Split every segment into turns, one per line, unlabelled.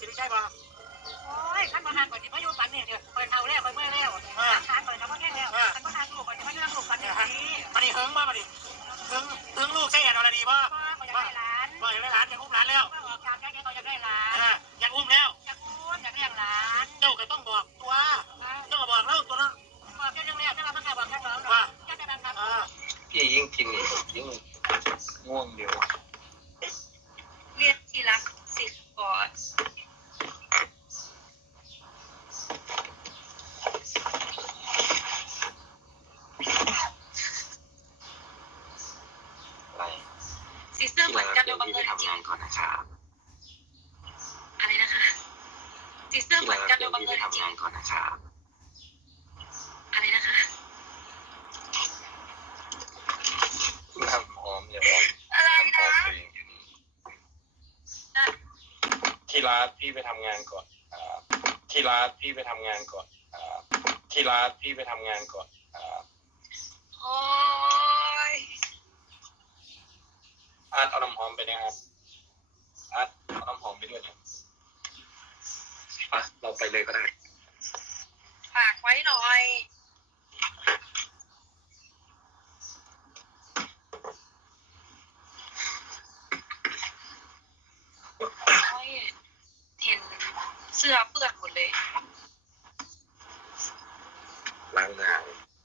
จะได้ใช่ป่ะโอ้ยขั้นมาทางก่อนที่พายุฝันเนี่ยเดี๋ยวเปิดเท้าแล้วเปิดเมื่อแล้วทางเปิดเท้าก็แค่แล้วขั้นมาทางลูกก่อนที่พายุลูกฝันเนี่ยมาดิเฮิงมาดิเฮิงลูกใช่แอนอะไรดีป่ะอยากได้หลานอยากอุ้มหลานแล้วออกจากแค่เขาอยากได้หลานอยากอุ้มแล้วอยากเลี้ยงหลานเจ้าก็ต้องบอกตัวเจ้าก็บอกแล้วตัวนั้นบอกแค่เรื่องแรกถ้าเราไม่บอกแค่เราว่าเจ้าจะทำ
พี่ยิ่งกินยิ่งง่วงเดียว
เรียกที่รักสิก่อนสีเสื้อเหมือนกันดูบังเอิญจริง
ก่อนนะครับ
อะไรนะคะสีเสื้อเหมือนกันดูบังเอิญจริง
ก่อนนะครับ
อะไรนะคะ
ทำหอมอย่าบอก
อะไรนะ
ที่ร้านพี่ไปทำงานก่อนที่ร้านพี่ไปทำงานก่อนที่ร้านพี่ไปทำงานก่อน
โอ้ย
อาร์ตเอาน้ำหอมไปนะครับอาร์ตเอาน้ำหอมไปด้วยนะเราไปเลยก็ได้
ฝากไว้หน่อยเห็นเสื้อเปื้อนหมดเลย
ล้างหน้า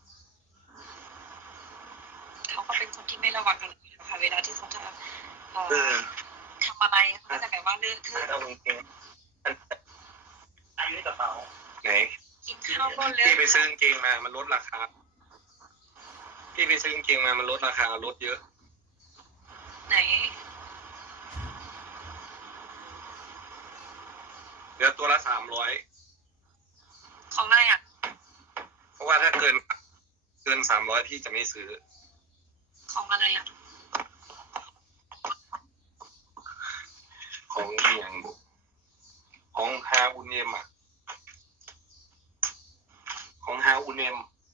เขาก็เป็นคนที่ไม่ระวังกันเลยค่ะเวลาที่เขาจะทำอะไรเขาจะแบบว่าเลื่อนเทอะ
เอาเกงอันนี้กระเป๋าไหน
กินข้าวก็เลื่อน
พี่ไปซื้อกางเกงมามันลดราคาพี่ไปซื้อกางเกงมามันลดราคาลดเยอะ
ไหน
เหลือตัวละ300
ของอะไรอ่ะ
เพราะว่าถ้าเกิน300พี่จะไม่ซื้อ
ของอะไรอ่ะ
ของเมียงของฮาอุเนมอ่ะของฮาอุเนม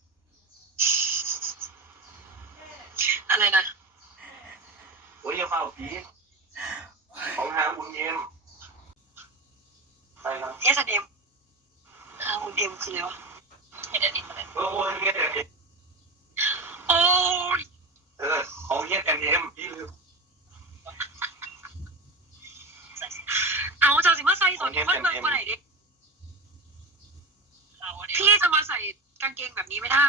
อะไรนะ
โอ้ยอย่าเฝ้าผีของฮาอุเนมไปครับ
เทสเดมฮาอุเดมคืออะไรวะเฮดเดมอะไร
โอ้ยเฮ็ดเอ็ม
โอ้ย
ของเฮ็ดเอ็มพี่ลืม
เอาจะสิมาใส่ส่วนที่มันเบิ่งมาไหนดิพี่จะมาใส่กางเกงแบบนี้ไม่ได้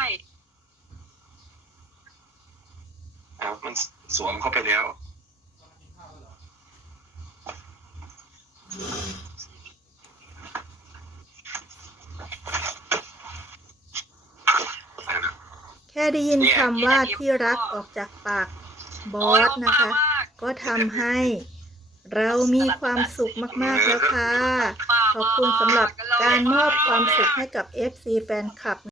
มันสวมเข้าไปแล้ว
แค่ได้ยินคำว่าที่รักออกจากปากบอสนะคะก็ทำให้เรามีความสุขมากๆแล้วค่ะขอบคุณสำหรับการมอบความสุขให้กับ FC แฟนคลับ